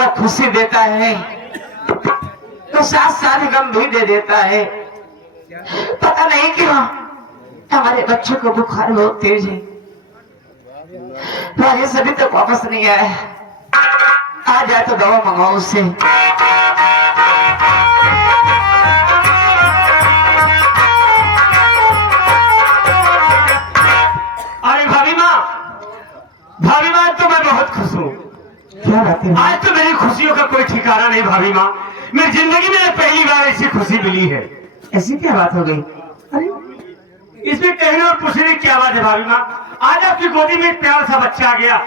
तरह खुशी देता है तो साथ साथ गम भी दे देता है। पता नहीं क्यों हमारे बच्चों को बुखार बहुत तेज है। राजेश अभी तक वापस नहीं आया। आ जाए तो दवा मंगाओ उससे। अरे भाभी माँ तो मैं बहुत खुश हूँ। क्या बात है? आज तो मेरी खुशियों का कोई ठिकाना नहीं भाभी माँ। मेरी जिंदगी में पहली बार ऐसी खुशी मिली है। ऐसी क्या बात हो गई? अरे इसमें कहने और पूछने की क्या बात है भाभी माँ। आज आपकी गोदी में एक प्यारा सा बच्चा आ गया,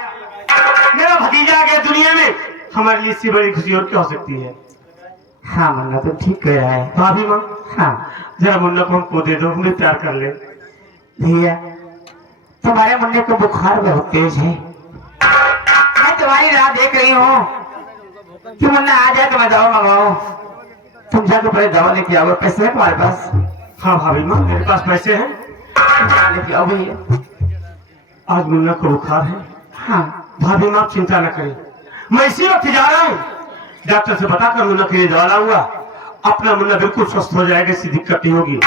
मेरा भतीजा आ गया दुनिया में। हमारे लिए इससे बड़ी खुशी और क्या हो सकती है? हाँ मुन्ना तो ठीक कह रहा है। भाभी माँ हाँ जरा मुन्ना को हमको दे दो, हमें प्यार कर ले। भैया तुम्हारे मुन्ने को बुखार बहुत तेज है। मैं तुम्हारी राह देख रही हूँ कि मुन्ना आ जाए तो मैं दवा मंगाऊं। तुम जाकर पहले दवा लेके आओ। पैसे है तुम्हारे पास? हाँ भाभी माँ मेरे पास पैसे हैं। लेके आओ भैया। आज मुन्ना को बुखार है। हाँ भाभी माँ चिंता न करें, मैं इसी वक्त जा रहा हूँ। डॉक्टर से बताकर मुन्ना के लिए दवा लाऊंगा। अपना मुन्ना बिल्कुल स्वस्थ हो जाएगा, इससे दिक्कत नहीं होगी।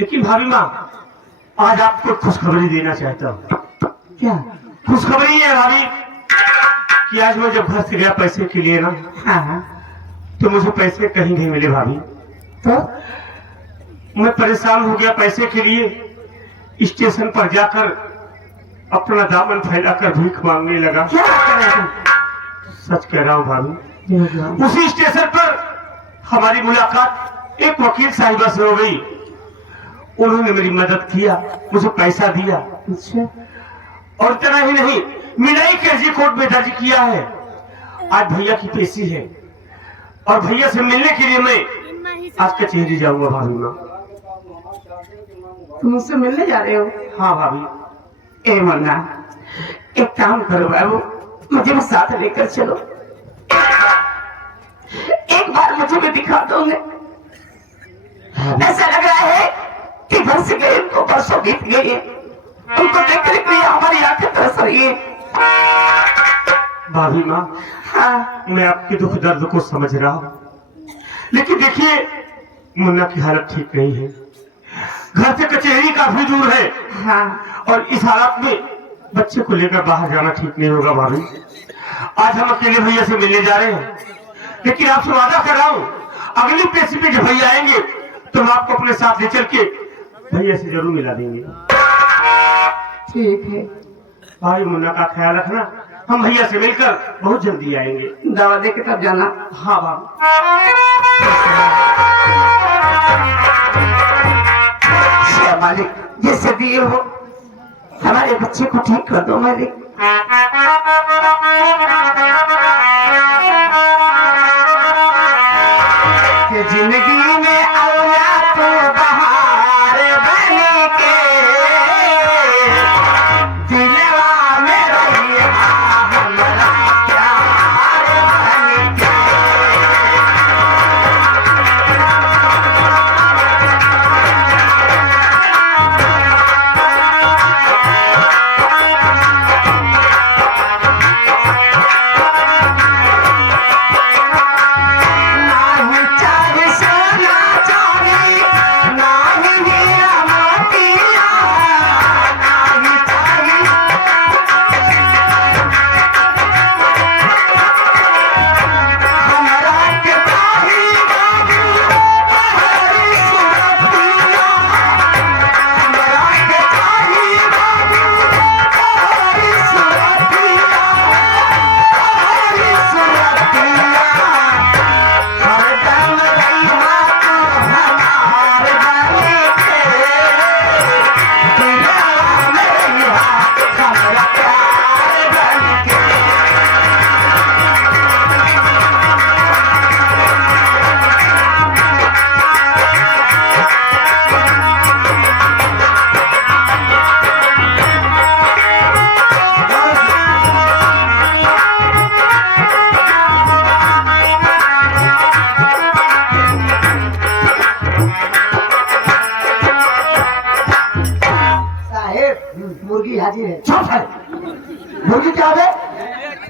लेकिन भाभी माँ आज आपको खुशखबरी देना चाहता हूँ। क्या? खुशखबरी है भाभी कि आज मैं जब घर से गया पैसे के लिए ना, हाँ हाँ तो मुझे पैसे कहीं नहीं मिले भाभी। तो मैं परेशान हो गया पैसे के लिए। स्टेशन पर जाकर अपना दामन फैलाकर भीख मांगने लगा। क्या कर रहे तुम? सच कह रहा हूँ भाभी। उसी स्टेशन पर हमारी मुलाकात एक वकील साहिबा से हो गई। उन्होंने मेरी मदद किया, मुझे पैसा दिया। अच्छा और इतना ही नहीं, मिलाई केजी कोर्ट में दर्ज किया है। आज भैया की पेशी है और भैया से मिलने के लिए मैं आज कचहरी जाऊंगा भाभी माँ। तुम मुझसे मिलने जा रहे हो? हाँ भाभी। ए मुन्ना एक काम करो बाबू, मुझे भी साथ लेकर चलो। एक बार मुझे भी दिखा दोगे? ऐसा लग रहा है कि घर से गए उनको बरसों बीत गई है। उनको देखने के लिए हमारी आंखें तरस रही है। भाभी माँ हाँ मैं आपके दुख दर्द को समझ रहा हूँ, लेकिन देखिए मुन्ना की हालत ठीक नहीं है। घर से कचहरी काफी दूर है। हाँ और इस हालत में बच्चे को लेकर बाहर जाना ठीक नहीं होगा भाभी। आज हम अकेले भैया से मिलने जा रहे हैं, लेकिन आपसे वादा कर रहा हूँ अगली पेशी पे जब भैया आएंगे तो हम आपको अपने साथ ले चल के भैया से जरूर मिला देंगे। ठीक है। भाई मुन्ना का ख्याल रखना, हम भैया से मिलकर बहुत जल्दी आएंगे। दवा दे के तब जाना। हाँ बाबू। मालिक जैसे दिए हो हमारे बच्चे को ठीक कर दो मालिक। जिंदगी में औला तो बहार बन के दिलवा में रही हमरा प्यार बन के।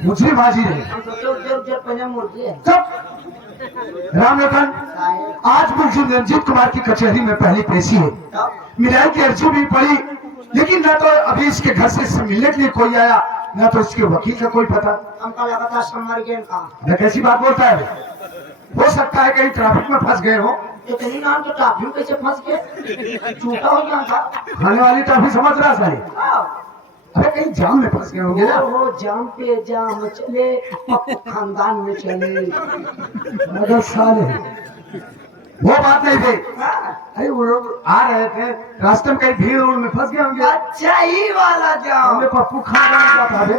मुझे बाजी रहे। हम तो जो पहले मुर्गी है चुप। राम लखन, आज मुलजिम रंजीत कुमार की कचहरी में पहली पेशी है। मिलाई की अर्जी भी पड़ी, लेकिन न तो अभी इसके घर से इससे मिलने के लिए कोई आया, न तो इसके वकील का कोई पता। हमको लगा था समर गेम का। न कैसी बात बोलता है? हो सकता है कहीं ट्रैफिक में फंस गए हो। इतनी नाम तो टाफी में कैसे फंस गए? झूठा हो गया था। खाने वाली टॉफी समझ रहा सारी। हाँ। अरे कहीं जाम में फंस गए होंगे ना। वो जाम पे जाम चले, खानदान में चले। मगर साले वो बात नहीं थी। हाँ। अरे वो लोग आ रहे थे, रास्ते में कहीं भीड़ उड़ में फंस गए होंगे। अच्छा ही वाला जाम। हमने पप्पू खानदान का था बे।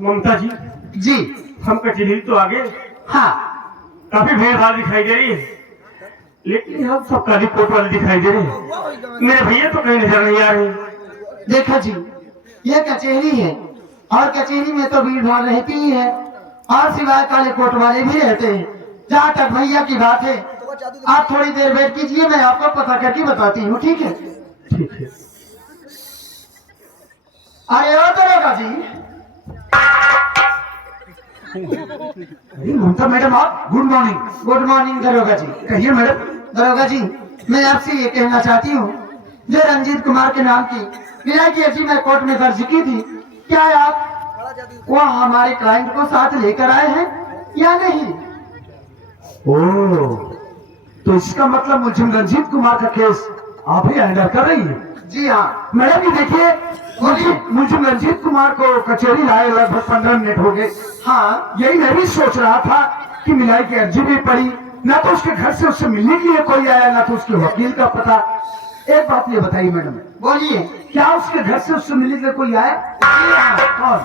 ममता जी, जी हम कचहरी तो आगे हाँ, काफी भीड़ भाड़ दिखाई दे रही है, लेकिन हम सब काली कोट वाले दिखाई दे रहे हैं। मेरे भैया तो कहीं नजर नहीं आ रहे। देखो जी, ये कचहरी है और कचहरी में तो भीड़ भाड़ रहती ही है, और सिवाय काले कोट वाले भी रहते हैं। जहाँ तक भैया की बात है, आप थोड़ी देर वेट कीजिए, मैं आपको पता करके बताती हूँ, ठीक है? ठीक है। अरे ओ दरोगा जी। अरे ममता मैडम आप, गुड मॉर्निंग। गुड मॉर्निंग दरोगा जी। कहिए मैडम। दरोगा जी, मैं आपसे ये कहना चाहती हूँ, जो रंजीत कुमार के नाम की मिलाई की अर्जी मैं कोर्ट में दर्ज की थी, क्या आप वो हमारे क्लाइंट को साथ लेकर आए हैं या नहीं? ओह, तो इसका मतलब मुलजिम रंजीत कुमार का केस आप ही हैंडल कर रही है। जी हाँ। मैडम ये देखिए, मुलजिम रंजीत कुमार को कचहरी लाए लगभग 15 मिनट हो गए। हाँ, यही मैं भी सोच रहा था कि मिलाई की अर्जी भी पड़ी, ना तो उसके घर से उससे मिलने के लिए कोई आया, ना तो उसके वकील का पता। एक बात ये बताइए मैडम, बोलिए। क्या उसके घर से उससे मिलने के लिए कोई आया? जी हाँ, कौन?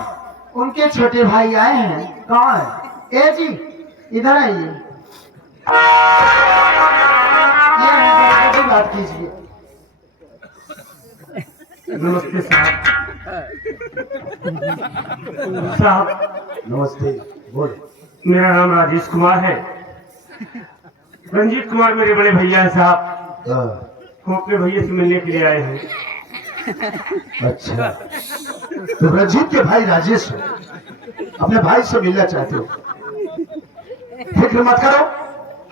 उनके छोटे भाई आए हैं। कहाँ है? ए जी, इधर आइए। ये है, दरोगा जी, बात कीजिए। नमस्ते साहब। साहब, नमस्ते, बोले। मेरा नाम राजेश कुमार है। रंजीत कुमार मेरे बड़े भैया हैं साहब। हम अपने भैया से मिलने के लिए आए हैं। अच्छा, तो रंजीत के भाई राजेश हो, अपने भाई से मिलना चाहते हो? फिक्र मत करो,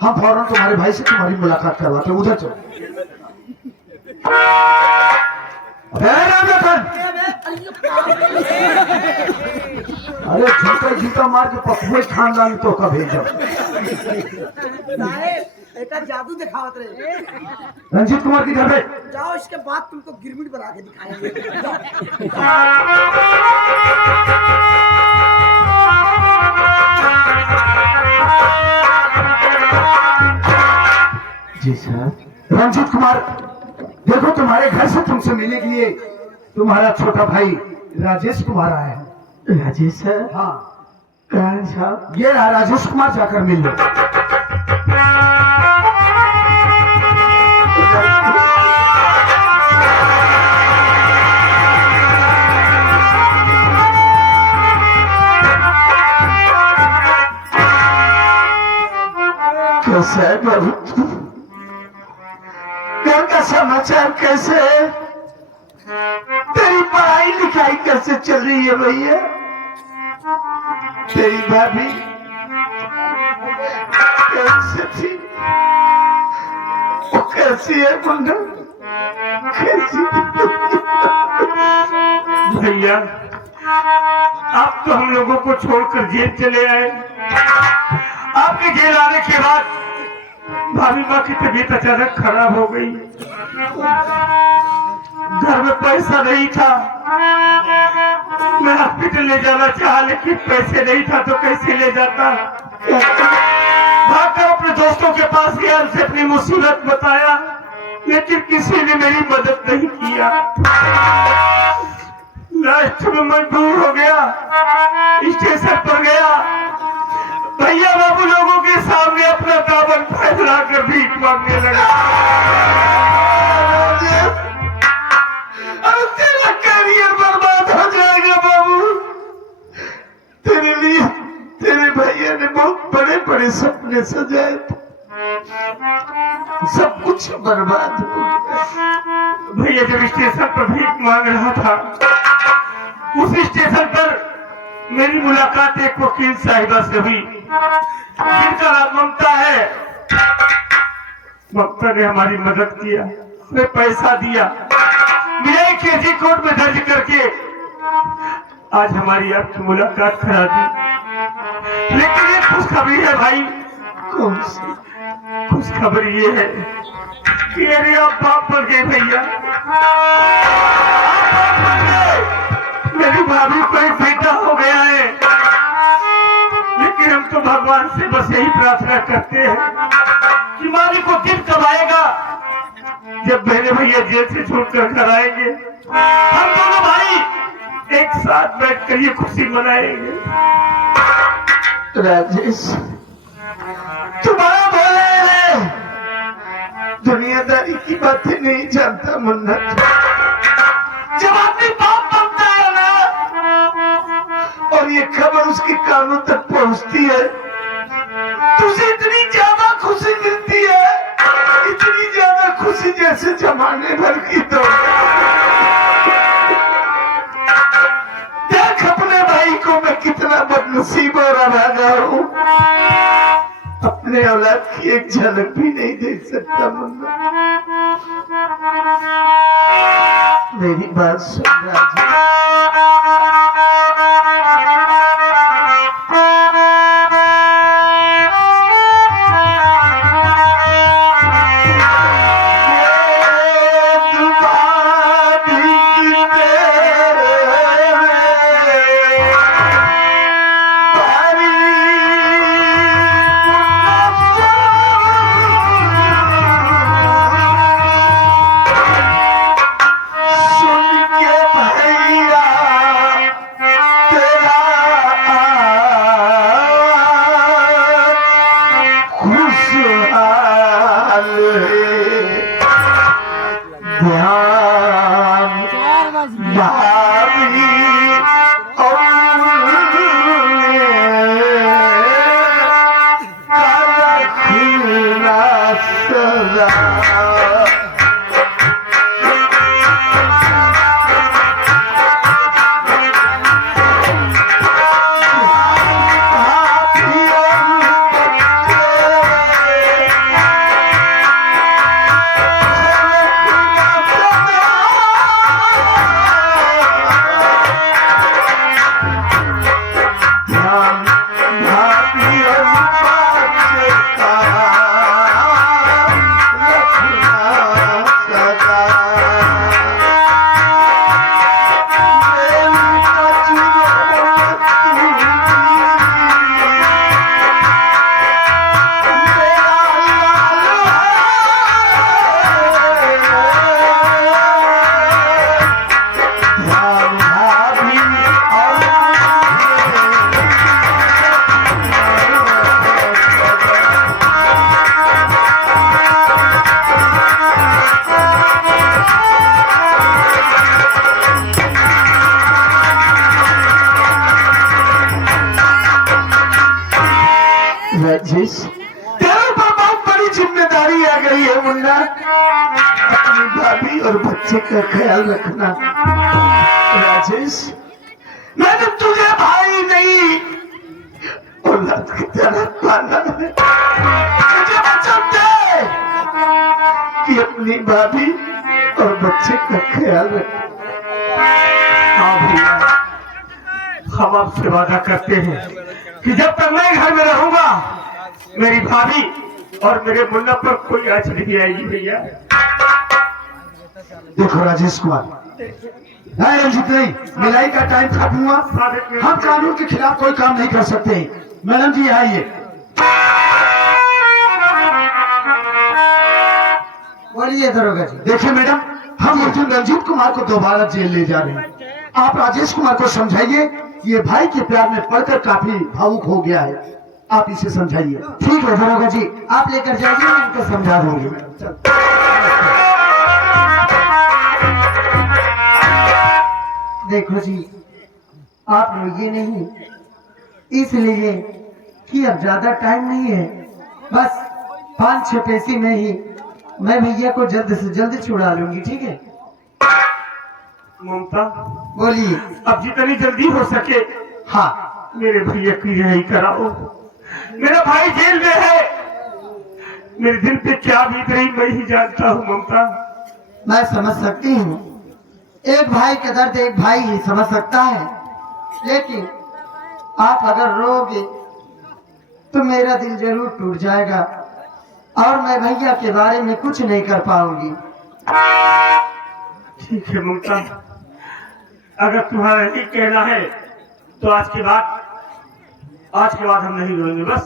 हम फौरन तुम्हारे भाई से तुम्हारी मुलाकात करवाते हैं। उधर चलो। राम लखन, अरे झूठा झूठा मार के पप्पू खानदान तो का भेजो। जादू दिखावत रहे। रंजीत कुमार की घर पे जाओ, इसके बाद तुमको गिरमिट बना के दिखाएंगे। जी सर। रंजीत कुमार, देखो तुम्हारे घर से तुमसे मिलने के लिए तुम्हारा छोटा भाई राजेश कुमार आया है। राजेश सर? हाँ, कहाँ साहब? ये रहा राजेश कुमार, जाकर मिल लो। कैसा है बाबू? घर का समाचार कैसे है? तेरी पढ़ाई लिखाई कैसे चल रही है भैया? तेरी भाभी कैसे थी? वो कैसी है मुंडा? कैसी? भैया, आप तो हम लोगों को छोड़कर जेल चले आए। आपके जेल आने के बाद भाभी माँ की तबीयत अचानक खराब हो गई। घर में पैसा नहीं था, मैं हॉस्पिटल ले जाना चाहा, लेकिन पैसे नहीं था तो कैसे ले जाता। भागकर अपने दोस्तों के पास गया, उनसे अपनी मुसीबत बताया, लेकिन किसी ने मेरी मदद नहीं किया। लास्ट में मजबूर हो गया, स्टेशन पर गया, भैया बाबू लोगों के सामने अपना दामन फैला कर भीख मांगने लगा। तेरा करियर बर्बाद हो जाएगा बाबू। बड़े सपने सजाए थे, सब कुछ बर्बाद हो गया। भैया जब स्टेशन पर भीख मांग रहा था, उस स्टेशन पर मेरी मुलाकात एक वकील साहिबा से हुई जिनका नाम ममता है। ममता ने हमारी मदद किया, हमें पैसा दिया, मेरे केसी कोर्ट में दर्ज करके आज हमारी आपकी मुलाकात करा दी। लेकिन एक खुशखबरी है भाई। कौन सी? खुशखबरी ये है कि मेरे आप बाप बन गए भैया, आप बाप बन गए। मेरी भाभी को एक बेटा हो गया है। लेकिन हम तो भगवान से बस यही प्रार्थना करते हैं कि मालिक को दिन कब आएगा जब मेरे भैया जेल से छूटकर घर आएंगे, हम दोनों भाई एक साथ बैठकर ये खुशी मनाएंगे। राजेश, तुम्हारा बोले है, दुनियादारी की बातें नहीं जानता मुन्ना। जब आदमी बाप बनता है ना और ये खबर उसके कानों तक पहुंचती है, तुझे इतनी ज्यादा खुशी मिलती है, इतनी ज्यादा खुशी जैसे जमाने भर की। तो देख अपने भाई को मैं कितना बदनसीब और अभागा हूँ, अपने औलाद की एक झलक भी नहीं देख सकता मुन्ना। मेरी बात सुन राजेश, राजेश, तेरे पर बहुत बड़ी जिम्मेदारी आ गई है मुन्ना। अपनी भाभी और बच्चे का ख्याल रखना। राजेश, मैंने तुझे भाई नहीं औलाद की तरह पाला है। मुझे वचन दे कि अपनी भाभी और बच्चे का ख्याल रख। हाँ भैया, हम आपसे वादा करते हैं कि जब तक मैं घर में रहूंगा मेरी भाभी और मेरे मुन्ना पर कोई आँच नहीं आएगी भैया। देखो राजेश कुमार, नहीं रंजित नहीं, मिलाई का टाइम खत्म हुआ। हम कानून के खिलाफ कोई काम नहीं कर सकते। मैडम जी आइए। बोलिए दरोगा जी। देखिए मैडम, हम अर्जुन रंजीत कुमार को दोबारा जेल ले जा रहे हैं। आप राजेश कुमार को समझाइए, ये भाई के प्यार में पड़कर काफी भावुक हो गया है, आप इसे समझाइए। ठीक है दरोगा जी, आप लेकर जाइए, मैं इनको समझा दूंगी। देखो जी, आप रोइए नहीं, इसलिए कि अब ज्यादा टाइम नहीं है, बस 5-6 पैसे में ही मैं भैया को जल्द से जल्द छुड़ा लूंगी, ठीक है? ममता, बोलिए। अब जितनी जल्दी हो सके हाँ, मेरे भैया की रिहाई कराओ। मेरा भाई जेल में है, मेरे दिल पे क्या बीत रही मैं ही जानता हूँ ममता। मैं समझ सकती हूँ, एक भाई का दर्द एक भाई ही समझ सकता है, लेकिन आप अगर रोगे तो मेरा दिल जरूर टूट जाएगा और मैं भैया के बारे में कुछ नहीं कर पाऊंगी। ठीक है ममता, अगर तुम्हारा ये कहना है तो आज के बाद हम नहीं रोएंगे बस।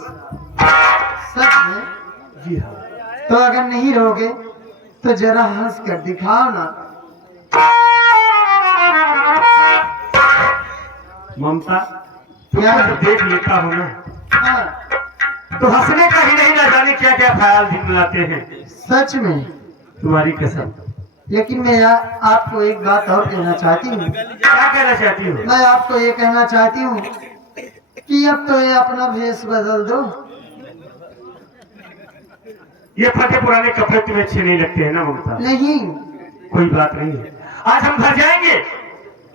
सच में? जी हाँ। तो अगर नहीं रोगे तो जरा हंस कर दिखाओ ना। ममता, क्या? मैं जब देख लेता हूँ ना हाँ, तो हंसने का ही नहीं, ना जाने क्या क्या ख्याल दिन मिलाते हैं। सच में? तुम्हारी कसम। लेकिन मैं आपको एक बात और कहना चाहती हूँ। क्या कहना चाहती हो? मैं आपको ये कहना चाहती हूँ कि अब तो ये अपना भेष बदल दो। ये फटे पुराने कपड़े तुम्हें अच्छे नहीं लगते हैं ना ममता? नहीं, कोई बात नहीं है, आज हम घर जाएंगे,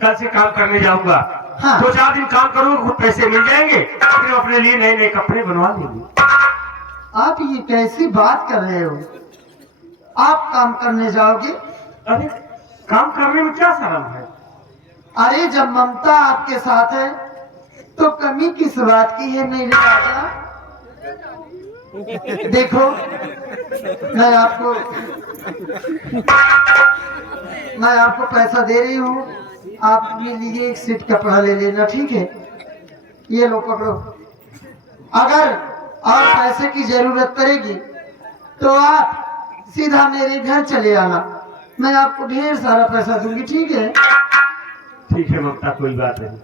कल से काम करने जाऊंगा। हाँ। 2-4 दिन काम करूंगा, कुछ पैसे मिल जाएंगे, फिर हम अपने लिए नए नए कपड़े बनवा लेंगे। आप ये कैसी बात कर रहे हो? आप काम करने जाओगे? अरे काम करने में क्या शर्म है? अरे जब ममता आपके साथ है तो कमी किस बात की है मेरे राजा? देखो, मैं आपको पैसा दे रही हूँ, आप अपने लिए एक सेट कपड़ा ले लेना, ठीक है? ये लो पकड़ो। अगर और पैसे की जरूरत पड़ेगी तो आप सीधा मेरे घर चले आना, मैं आपको ढेर सारा पैसा दूंगी, ठीक है? ठीक है ममता, कोई बात नहीं।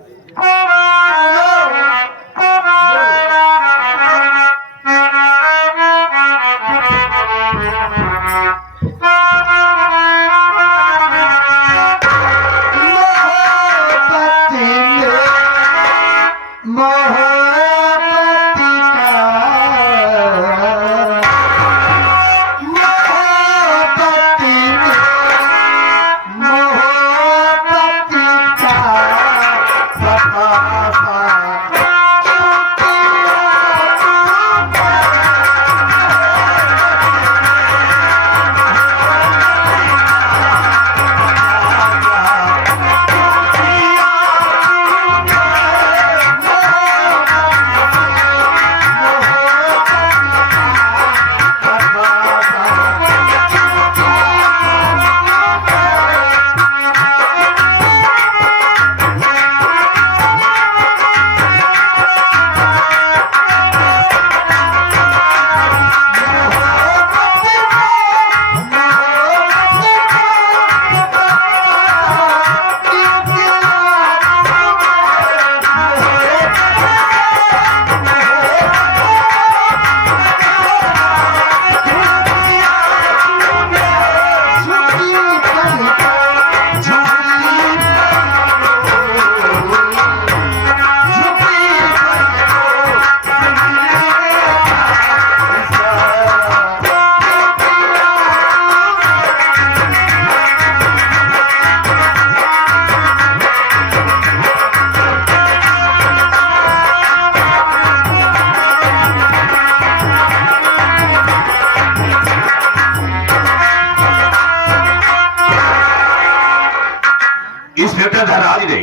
इंस्पेक्टर धनराज ने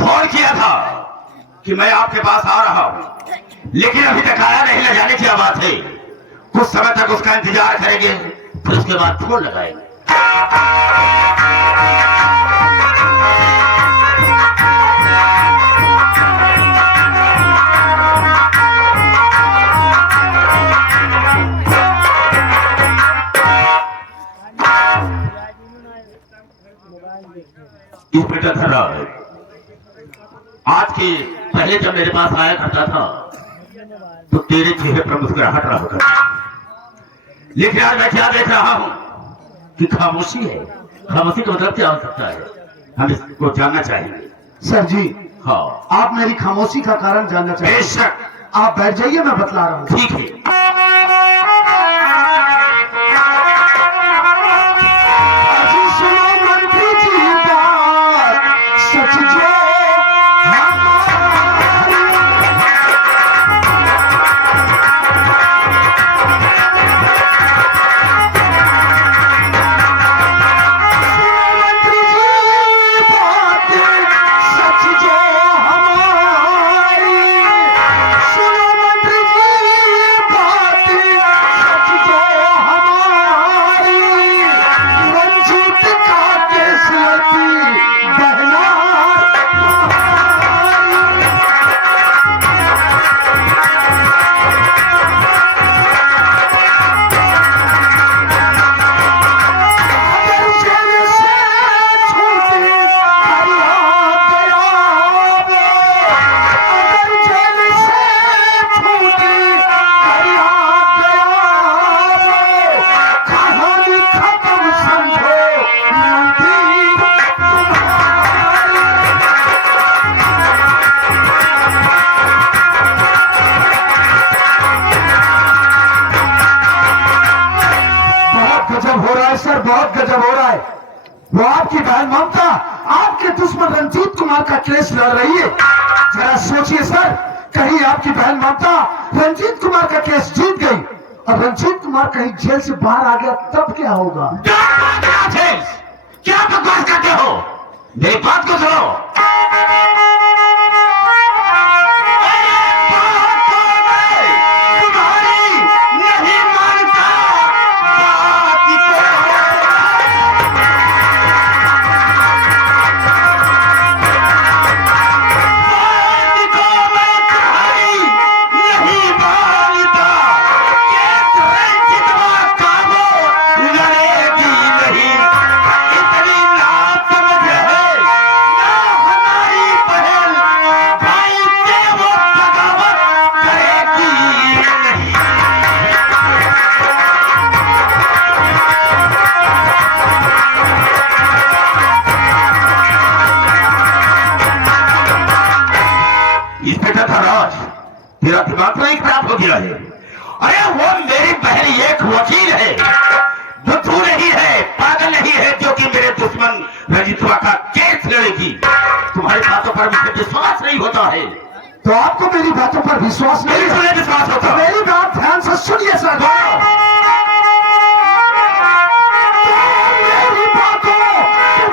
फोन किया था कि मैं आपके पास आ रहा हूं, लेकिन अभी तक आया नहीं। ले जाने की बात है, कुछ समय तक उसका इंतजार करेंगे, फिर उसके बाद फोन लगाएंगे। इंस्पेक्टर धनराज, आज के पहले जब मेरे पास आया करता था तो तेरे चेहरे पर मुस्कुराहट रहा करता, लेकिन आज मैं क्या देख रहा हूं कि खामोशी है। खामोशी का मतलब क्या हो सकता है, हम इसको जानना चाहेंगे। सर जी, हाँ, आप मेरी खामोशी का कारण जानना चाहते हैं? बेशक आप बैठ जाइए, मैं बतला रहा हूँ। ठीक है। अजी सुनो मंत्री जी बात, सच जो सर बहुत गजब हो रहा है। वो आपकी बहन ममता आपके दुश्मन रंजीत कुमार का केस लड़ रही है। जरा सोचिए सर, कहीं आपकी बहन ममता रंजीत कुमार का केस जीत गई और रंजीत कुमार कहीं जेल से बाहर आ गया, तब क्या होगा? क्या बकवास करते हो? मेरी बात को सुनो। तेरा दिमाग नहीं खराब हो गया है? अरे वो मेरी बहन एक वकील है, बुद्धू नहीं है, पागल नहीं है, जो कि मेरे दुश्मन रंजीतवा का केस लड़ेगी। तुम्हारी बातों पर मुझे विश्वास नहीं होता है। तो आपको मेरी बातों पर विश्वास नहीं है? विश्वास होता। मेरी बात ध्यान से सुनिए सर। मेरी बातों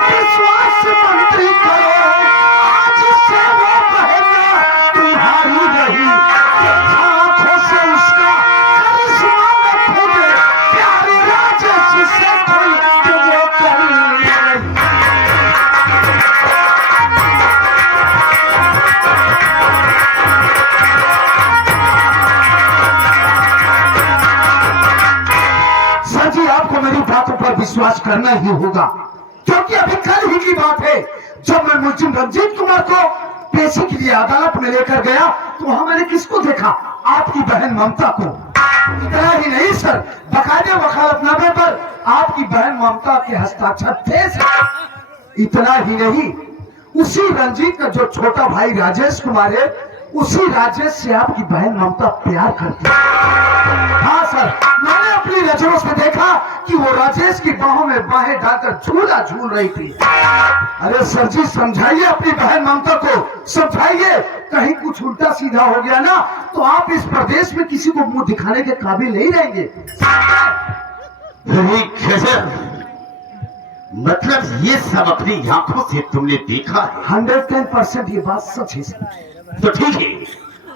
विश्वास से मंत्री करो, आज से वो बहन तुम्हारी रही। आंखों से उसका करिश्मा न फूटे, प्यारे राजेश से कोई वो कर नहीं। सर जी, आपको मेरी बातों पर विश्वास करना ही होगा, क्योंकि अभी कल ही की बात है जब मैं मुलजिम रंजीत कुमार को पेशी के लिए अदालत में लेकर गया तो वहां मैंने किसको देखा? आपकी बहन ममता को। इतना ही नहीं सर, बकायदे वकालतनामे पर आपकी बहन ममता के हस्ताक्षर थे सर। इतना ही नहीं, उसी रंजीत का जो छोटा भाई राजेश कुमार है, उसी राजेश से आपकी बहन ममता प्यार करती है। हाँ सर, मैंने अपनी नजरों से देखा कि वो राजेश की बाहों में बाहें डालकर झूला झूल रही थी। अरे सर जी, समझाइए अपनी बहन ममता को, समझाइए। कहीं कुछ उल्टा सीधा हो गया ना तो आप इस प्रदेश में किसी को मुंह दिखाने के काबिल नहीं रहेंगे। मतलब ये सब अपनी आंखों से तुमने देखा है? 110% ये बात सच है सर। तो ठीक है,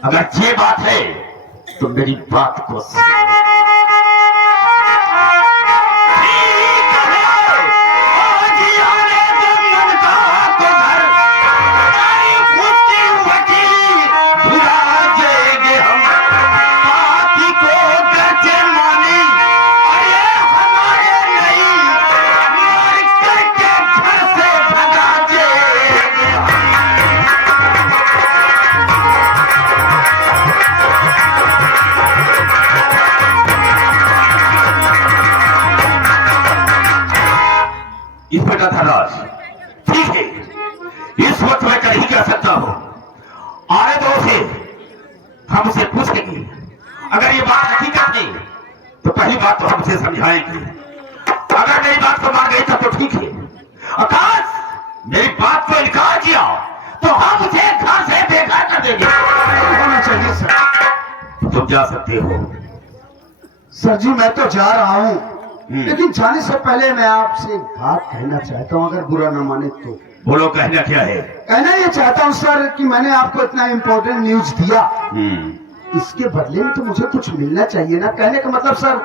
अगर ये बात है तो मेरी बात को तुम जा सकते हो। सर जी मैं तो जा रहा हूँ, लेकिन जाने से पहले मैं आपसे एक बात कहना चाहता हूँ, अगर बुरा न माने तो। बोलो, कहना क्या है? कहना ये चाहता हूँ सर कि मैंने आपको इतना इम्पोर्टेंट न्यूज दिया, इसके बदले में तो मुझे कुछ मिलना चाहिए ना। कहने का मतलब सर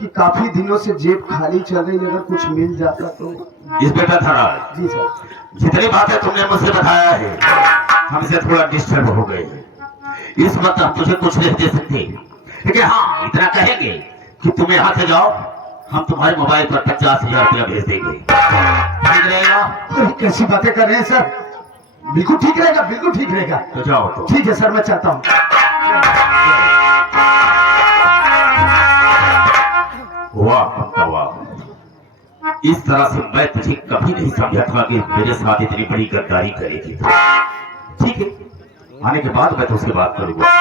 कि काफी दिनों से जेब खाली चल रही, अगर कुछ मिल जाता तो। इस बेटा थारा जी सर। जितनी बातें तुमने मुझसे बताया है, हमसे थोड़ा डिस्टर्ब हो गए। इस वक्त हम तुझे कुछ नहीं दे सकते, लेकिन हाँ इतना कहेंगे कि तुम यहाँ से जाओ, हम तुम्हारे मोबाइल पर 50,000 रुपया भेज देंगे। ठीक रहेगा? अरे कैसी बातें कर रहे हैं सर, बिल्कुल ठीक रहेगा, बिल्कुल ठीक रहेगा। तो जाओ। तो ठीक है सर, मैं चाहता हूँ। वाह ममता वाह, इस तरह से मैं तुझे कभी नहीं समझा था कि मेरे साथ इतनी बड़ी गद्दारी करेगी। ठीक है, आने के बाद मैं तुझसे बात करूंगा।